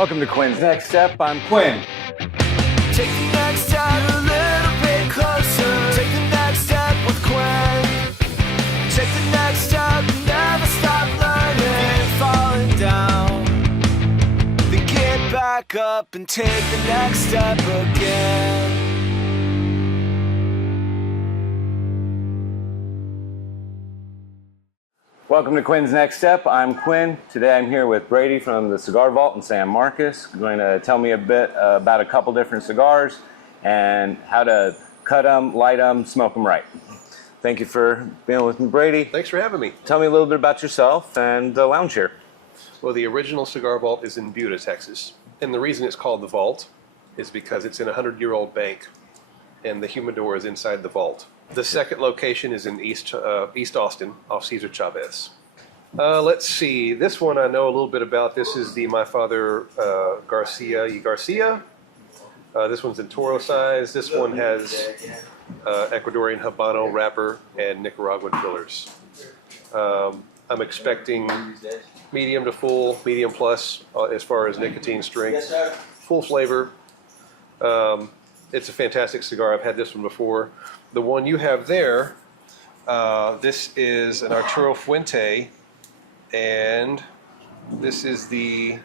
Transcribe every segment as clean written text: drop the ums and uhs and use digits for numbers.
Welcome to Quinn's Next Step. I'm Quinn. Take the next step a little bit closer. Take the next step with Quinn. Take the next step, never stop learning. Falling down, then get back up and take the next step again. Welcome to Quinn's Next Step. I'm Quinn. Today I'm here with Brady from the Cigar Vault in San Marcos. He's going to tell me a bit about a couple different cigars and how to cut them, light them, smoke them right. Thank you for being with me, Brady. Thanks for having me. Tell me a little bit about yourself and the lounge here. Well, the original Cigar Vault is in Buda, Texas. And the reason it's called the Vault is because it's in a 100-year-old bank, and the humidor is inside the vault. The second location is in East Austin, off Cesar Chavez. Let's see. This one I know a little bit about. This is the My Father Garcia y Garcia. This one's in Toro size. This one has Ecuadorian Habano wrapper and Nicaraguan fillers. I'm expecting medium to full, medium plus as far as nicotine strength. Full flavor. It's a fantastic cigar. I've had this one before. The one you have there, this is an Arturo Fuente, and this is the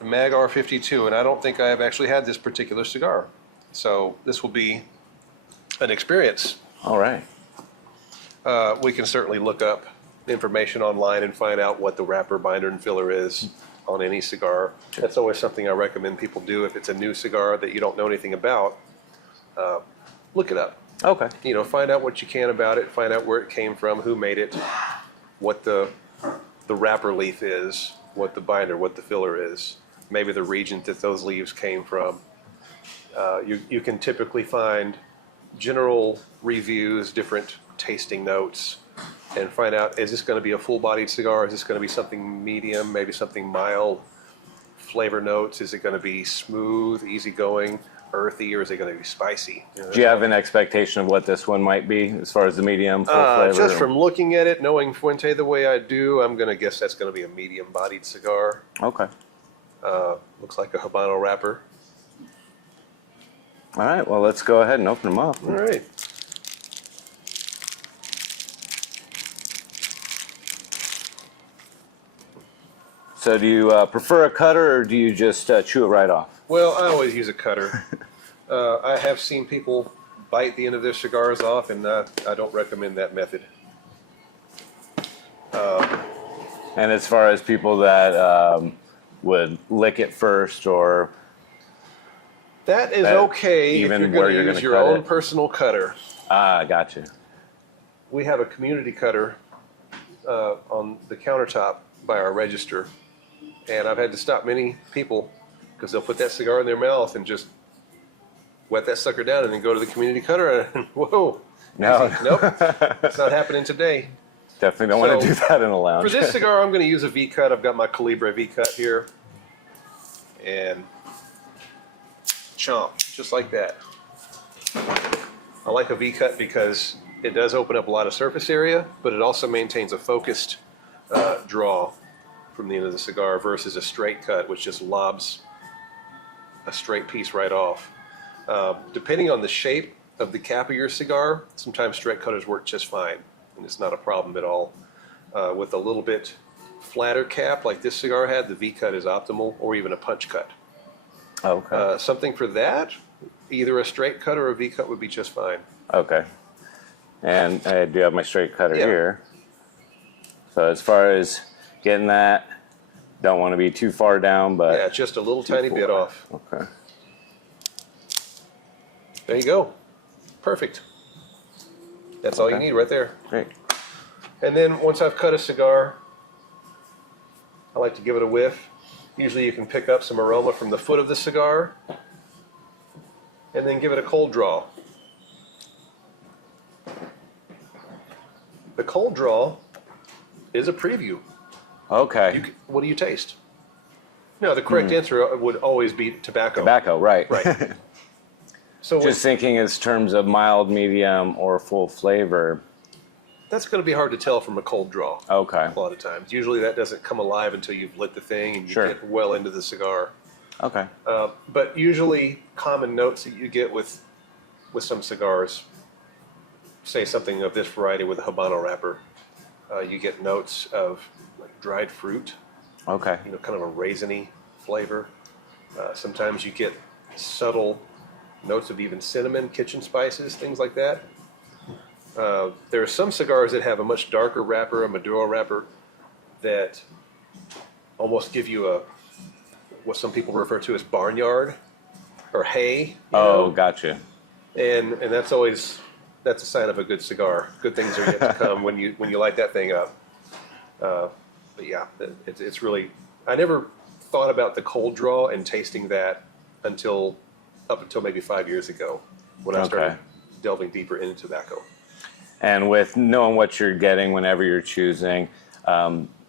Mag R52, and I don't think I have actually had this particular cigar. So this will be an experience. All right. We can certainly look up information online and find out what the wrapper, binder, and filler is on any cigar. That's always something I recommend people do if it's a new cigar that you don't know anything about. Look it up. Okay. You know, find out what you can about it, find out where it came from, who made it, what the wrapper leaf is, what the binder, what the filler is, maybe the region that those leaves came from. You can typically find general reviews, different tasting notes, and find out, is this going to be a full-bodied cigar? Is this going to be something medium, maybe something mild? Flavor notes, is it going to be smooth, easygoing, earthy, or is it going to be spicy? You know, Do you have an expectation of what this one might be as far as the medium, full flavor? Just from looking at it, knowing Fuente the way I do, I'm going to guess that's going to be a medium-bodied cigar. Okay. Looks like a Habano wrapper. All right. Well, let's go ahead and open them up. All right. So do you prefer a cutter or do you just chew it right off? Well, I always use a cutter. I have seen people bite the end of their cigars off, and I don't recommend that method. And as far as people that would lick it first or... That is okay even if where you're you're going to use gonna your cut own it. personal cutter. Ah, gotcha. We have a community cutter on the countertop by our register, and I've had to stop many people because they'll put that cigar in their mouth and just wet that sucker down and then go to the community cutter and whoa. No. Nope, it's not happening today. Definitely don't want to So, do that in a lounge. For this cigar, I'm going to use a V-cut. I've got my Calibre V-cut here. And chomp, just like that. I like a V-cut because it does open up a lot of surface area, but it also maintains a focused draw from the end of the cigar versus a straight cut, which just lobs a straight piece right off. Depending on the shape of the cap of your cigar, sometimes straight cutters work just fine, and it's not a problem at all. With a little bit flatter cap like this cigar had, the V-cut is optimal, or even a punch cut. Okay. Something for that, either a straight cut or a V-cut would be just fine. Okay. And I do have my straight cutter Yeah. here. So as far as getting that, don't want to be too far down, but... Yeah, just a little tiny bit far. off. Okay. There you go. Perfect. That's all you need right there. Great. And then once I've cut a cigar, I like to give it a whiff. Usually you can pick up some aroma from the foot of the cigar and then give it a cold draw. The cold draw is a preview. Okay. What do you taste? No, the correct answer would always be tobacco. Tobacco, right. Right. So Just thinking in terms of mild, medium, or full flavor. That's going to be hard to tell from a cold draw. Okay. A lot of times. Usually that doesn't come alive until you've lit the thing and you Sure. get well into the cigar. Okay. But usually common notes that you get with some cigars, say something of this variety with a Habano wrapper, you get notes of like dried fruit, Okay. kind of a raisiny flavor. Sometimes you get subtle notes of even cinnamon, kitchen spices, things like that. There are some cigars that have a much darker wrapper, a Maduro wrapper, that almost give you what some people refer to as barnyard or hay. Gotcha. And that's a sign of a good cigar. Good things are yet to come when you light that thing up. But yeah, it's really. I never thought about the cold draw and tasting that up until maybe 5 years ago when I started delving deeper into tobacco. And with knowing what you're getting whenever you're choosing,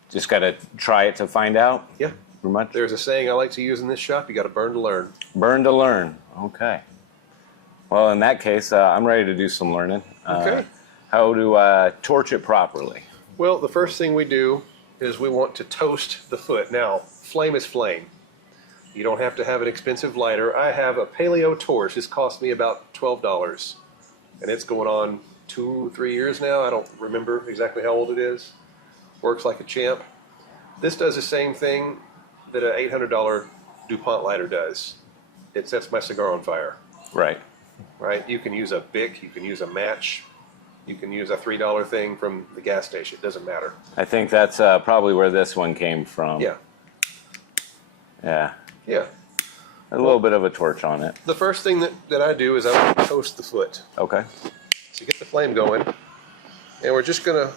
just got to try it to find out? Yeah. Pretty much? There's a saying I like to use in this shop, you got to burn to learn. Burn to learn. Okay. Well, in that case, I'm ready to do some learning. Okay. How to torch it properly? Well, the first thing we do is we want to toast the foot. Now, flame is flame. You don't have to have an expensive lighter. I have a paleo torch. This cost me about $12. And it's going on 2-3 years now. I don't remember exactly how old it is. Works like a champ. This does the same thing that an $800 DuPont lighter does. It sets my cigar on fire. Right. Right? You can use a Bic, you can use a match, you can use a $3 thing from the gas station. It doesn't matter. I think that's probably where this one came from. Yeah. Yeah. Yeah. A little bit of a torch on it. The first thing that I do is I toast the foot. Okay. So get the flame going, and we're just gonna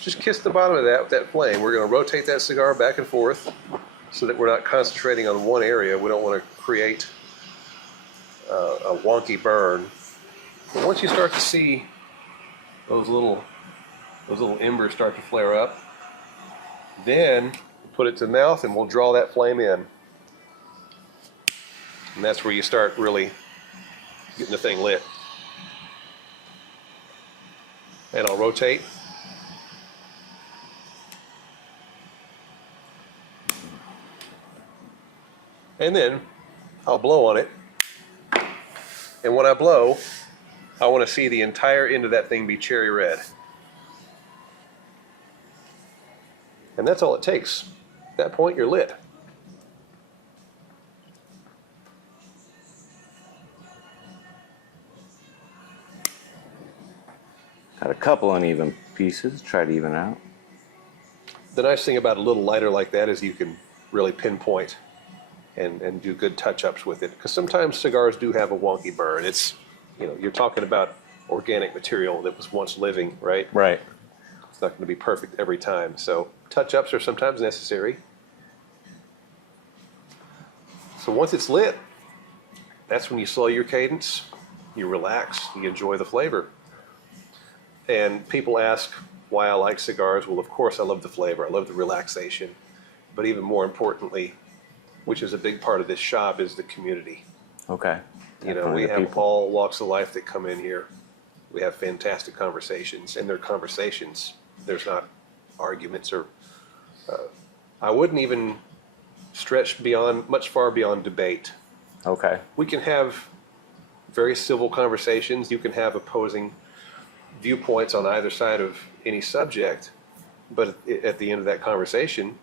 kiss the bottom of that with that flame. We're gonna rotate that cigar back and forth so that we're not concentrating on one area. We don't want to create a wonky burn. But once you start to see those little embers start to flare up, then put it to the mouth and we'll draw that flame in. And that's where you start really getting the thing lit. And I'll rotate. And then I'll blow on it. And when I blow, I want to see the entire end of that thing be cherry red. And that's all it takes. At that point, you're lit. Got a couple uneven pieces. Try to even out. The nice thing about a little lighter like that is you can really pinpoint and do good touch-ups with it. Because sometimes cigars do have a wonky burn. It's, you're talking about organic material that was once living, right? Right. It's not going to be perfect every time. So touch-ups are sometimes necessary. So once it's lit, that's when you slow your cadence, you relax, you enjoy the flavor. And people ask why I like cigars. Well, of course I love the flavor. I love the relaxation. But even more importantly, which is a big part of this shop, is the community. Okay. We have all walks of life that come in here. We have fantastic conversations, and they're conversations. There's not arguments or. I wouldn't even stretch much far beyond debate. Okay. We can have very civil conversations. You can have opposing viewpoints on either side of any subject, but at the end of that conversation,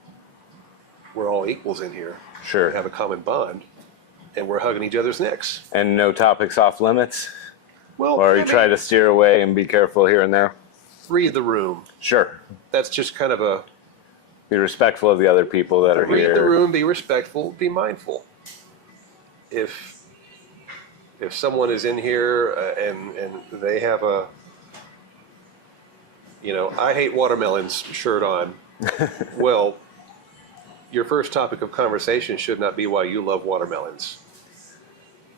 we're all equals in here. Sure. We have a common bond, and we're hugging each other's necks. And no topics off limits? Well, Or you try to steer away and be careful here and there? read the room. Sure. That's just kind of a Be respectful of the other people that are read here. the room, be respectful, be mindful. If someone is in here and they have a I hate watermelons shirt on, well, your first topic of conversation should not be why you love watermelons.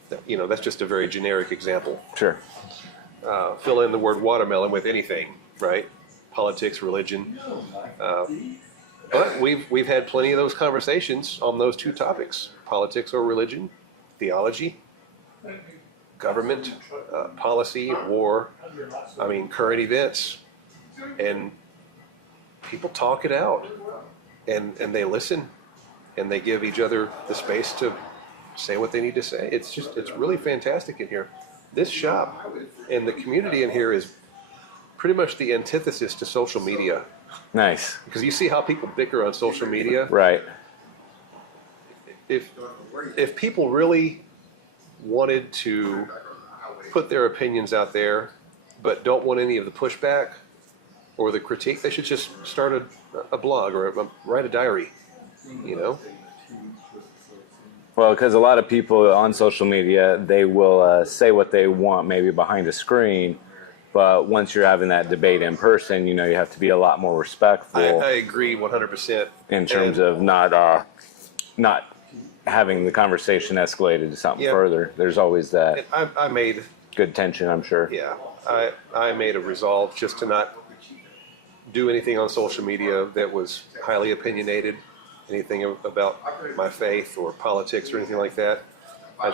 That's just a very generic example. Sure. Fill in the word watermelon with anything, right? Politics, religion. But we've had plenty of those conversations on those two topics: politics or religion, theology, government, policy, war. Current events. and people talk it out, and they listen, and they give each other the space to say what they need to say. It's really fantastic in here. This shop and the community in here is pretty much the antithesis to social media. Nice. Because you see how people bicker on social media. Right. If people really wanted to put their opinions out there, but don't want any of the pushback or the critique, they should just start a blog or write a diary, you know? Well, because a lot of people on social media, they will say what they want maybe behind a screen, but once you're having that debate in person, you have to be a lot more respectful. I agree 100%. In terms of not having the conversation escalated to something further. There's always that I made good tension, I'm sure. Yeah, I made a resolve just to not do anything on social media that was highly opinionated, anything about my faith or politics or anything like that. I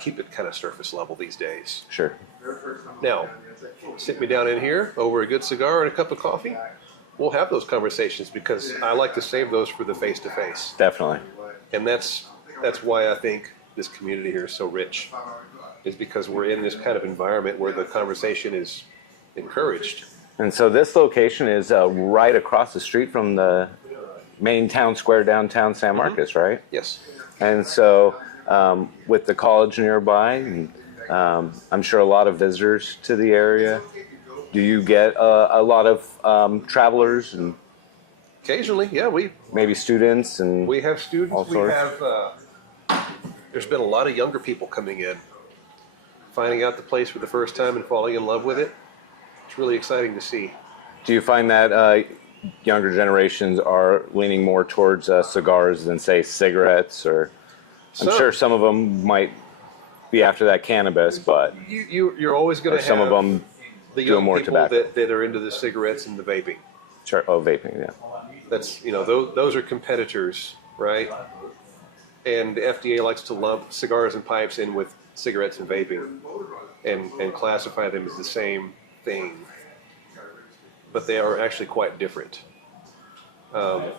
keep it kind of surface level these days. Sure. Now, sit me down in here over a good cigar and a cup of coffee. We'll have those conversations because I like to save those for the face-to-face. Definitely. And that's why I think this community here is so rich, is because we're in this kind of environment where the conversation is encouraged. And so this location is right across the street from the main town square downtown San Marcos, right? Yes. And so with the college nearby, and I'm sure a lot of visitors to the area, do you get a lot of travelers and Occasionally, yeah, maybe students and we have students. all We sorts? have. There's been a lot of younger people coming in, finding out the place for the first time and falling in love with it. It's really exciting to see. Do you find that younger generations are leaning more towards cigars than, say, cigarettes? Or I'm sure some of them might be after that cannabis, but you're always going to have some of them the do young more people tobacco. that are into the cigarettes and the vaping. Sure. Oh, vaping, yeah. That's those are competitors, right? And the FDA likes to lump cigars and pipes in with cigarettes and vaping, and classify them as the same thing, but they are actually quite different. Not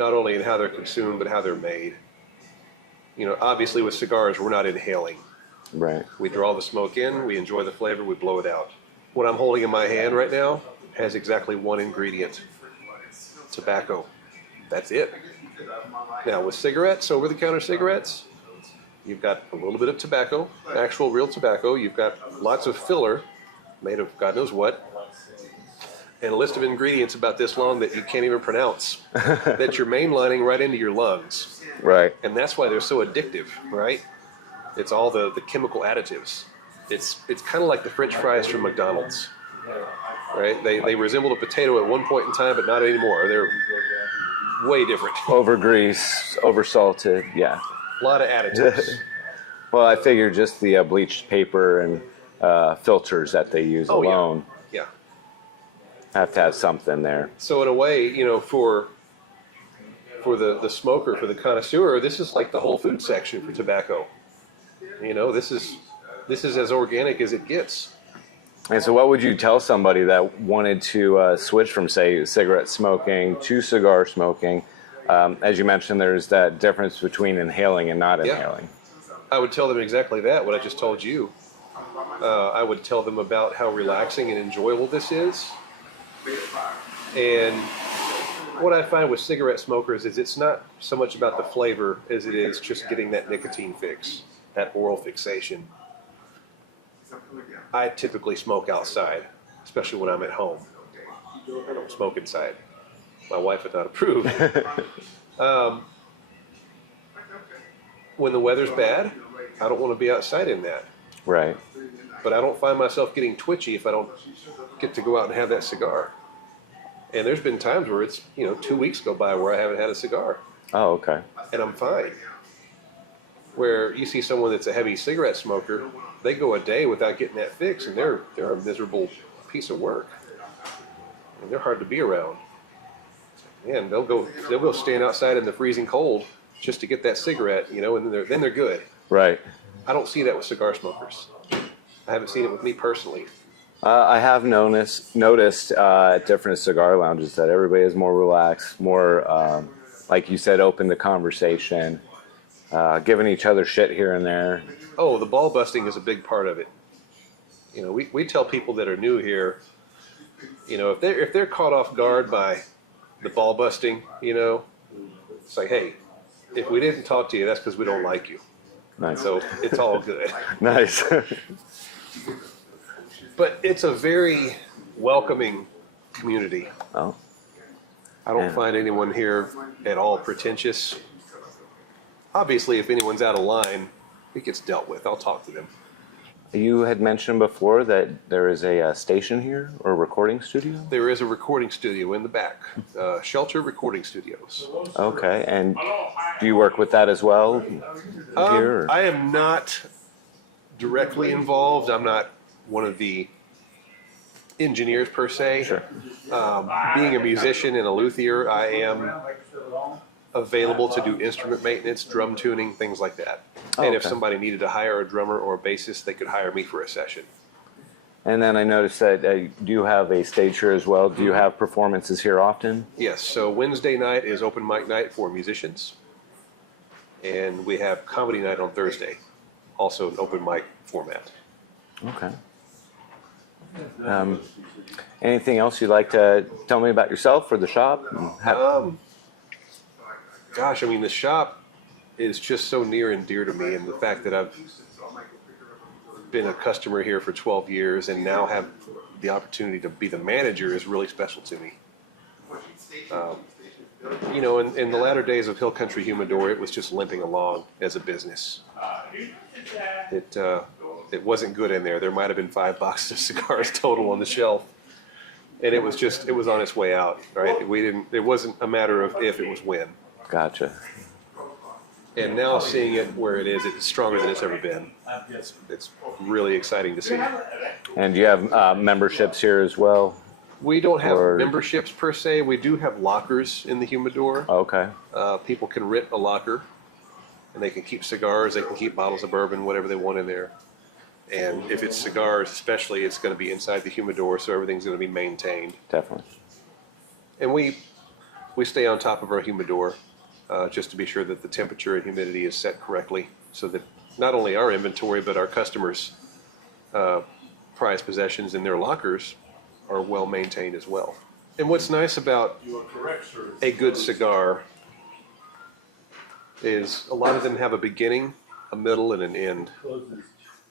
only in how they're consumed, but how they're made. Obviously with cigars, we're not inhaling. Right. We draw the smoke in, we enjoy the flavor, we blow it out. What I'm holding in my hand right now has exactly one ingredient: tobacco. That's it. Now with cigarettes, over-the-counter cigarettes, you've got a little bit of tobacco, actual real tobacco. You've got lots of filler made of God knows what, and a list of ingredients about this long that you can't even pronounce, that you're mainlining right into your lungs. Right. And that's why they're so addictive, right? It's all the chemical additives. It's kind of like the French fries from McDonald's, right? They resemble a potato at one point in time, but not anymore. They're way different. Over grease, over salted, yeah. A lot of additives. Well, I figure just the bleached paper and filters that they use alone Yeah. have to have something there. So in a way, for the smoker, for the connoisseur, this is like the whole food section for tobacco. This is as organic as it gets. And so what would you tell somebody that wanted to switch from, say, cigarette smoking to cigar smoking? As you mentioned, there's that difference between inhaling and not inhaling. I would tell them exactly that, what I just told you. I would tell them about how relaxing and enjoyable this is. And what I find with cigarette smokers is it's not so much about the flavor as it is just getting that nicotine fix, that oral fixation. I typically smoke outside, especially when I'm at home. I don't smoke inside. My wife would not approve. When the weather's bad, I don't want to be outside in that. Right. But I don't find myself getting twitchy if I don't get to go out and have that cigar. And there's been times where it's, 2 weeks go by where I haven't had a cigar. Oh, okay. And I'm fine. Where you see someone that's a heavy cigarette smoker, they go a day without getting that fix, and they're a miserable piece of work. And they're hard to be around. Man, they'll go stand outside in the freezing cold just to get that cigarette, and then they're good. Right. I don't see that with cigar smokers. I haven't seen it with me personally. I have noticed at different cigar lounges that everybody is more relaxed, more, like you said, open to conversation, giving each other shit here and there. Oh, the ball busting is a big part of it. You know, we tell people that are new here, you know, if they're caught off guard by the ball busting, you know, it's like, hey, if we didn't talk to you, that's because we don't like you. Nice. So it's all good. Nice. But it's a very welcoming community. Oh, I don't Yeah. find anyone here at all pretentious. Obviously, if anyone's out of line, it gets dealt with. I'll talk to them. you had mentioned before that there is a station here or recording studio. There is a recording studio in the back, Shelter Recording Studios. Okay, and do you work with that as well here? Or? I am not directly involved. I'm not one of the engineers per se. Sure. Being a musician and a luthier, I am available to do instrument maintenance, drum tuning, things like that. Oh, And if okay. somebody needed to hire a drummer or a bassist, they could hire me for a session. And then I noticed that do you have a stage here as well? Do you have performances here often? Yes, so Wednesday night is open mic night for musicians. And we have comedy night on Thursday, also an open mic format. Okay. Anything else you'd like to tell me about yourself or the shop? Gosh, I mean, the shop is just so near and dear to me, and the fact that I've been a customer here for 12 years and now have the opportunity to be the manager is really special to me. You know, in the latter days of Hill Country Humidor, it was just limping along as a business. It wasn't good in there. There might have been 5 boxes of cigars total on the shelf, and it was on its way out. Right? It wasn't a matter of if, it was when. Gotcha. And now seeing it where it is, it's stronger than it's ever been. It's really exciting to see. And do you have memberships here as well? We don't have Or- memberships per se. We do have lockers in the humidor. Okay. People can rent a locker, and they can keep cigars, they can keep bottles of bourbon, whatever they want in there. And if it's cigars especially, it's going to be inside the humidor, so everything's going to be maintained. Definitely. And we stay on top of our humidor just to be sure that the temperature and humidity is set correctly, so that not only our inventory but our customers' prized possessions in their lockers are well maintained as well. And what's nice about a good cigar is a lot of them have a beginning, a middle, and an end.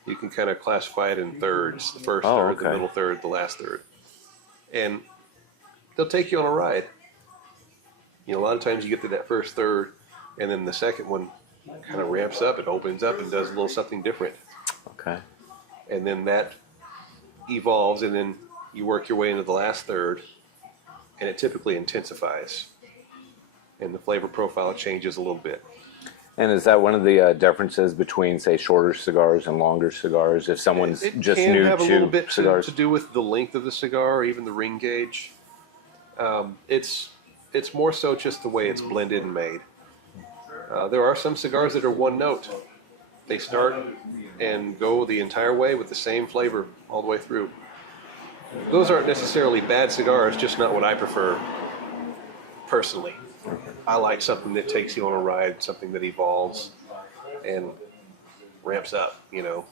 You can kind of classify it in thirds: the first Oh, third, the okay. middle third, the last third. And they'll take you on a ride. You know, a lot of times you get to that first third, and then the second one kind of ramps up, it opens up and does a little something different. Okay. And then that evolves, and then you work your way into the last third, and it typically intensifies. And the flavor profile changes a little bit. And is that one of the differences between, say, shorter cigars and longer cigars? If someone's It just can new have a little to bit cigars? to do with the length of the cigar or even the ring gauge. It's more so just the way it's blended and made. There are some cigars that are one note. They start and go the entire way with the same flavor all the way through. Those aren't necessarily bad cigars, just not what I prefer personally. I like something that takes you on a ride, something that evolves and ramps up, you know,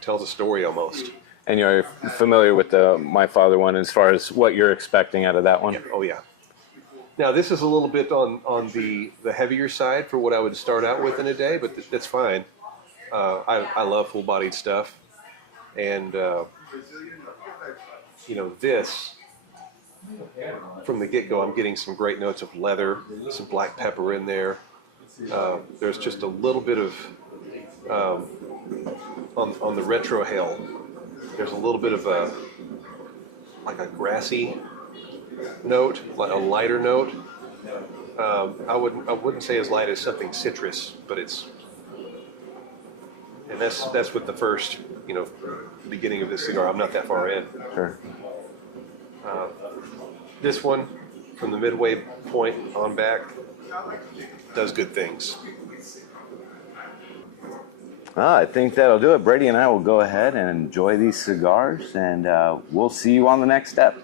tells a story almost. And you're familiar with the My Father one as far as what you're expecting out of that one? Oh yeah. Now this is a little bit on the heavier side for what I would start out with in a day, but that's fine. I love full-bodied stuff, and you know, this from the get-go, I'm getting some great notes of leather, some black pepper in there. There's just a little bit of on the retrohale. There's a little bit of like a grassy note, like a lighter note. I wouldn't say as light as something citrus, but that's with the first, you know, beginning of this cigar. I'm not that far in. Sure. This one, from the midway point on back, does good things. I think that'll do it. Brady and I will go ahead and enjoy these cigars, and we'll see you on the next step.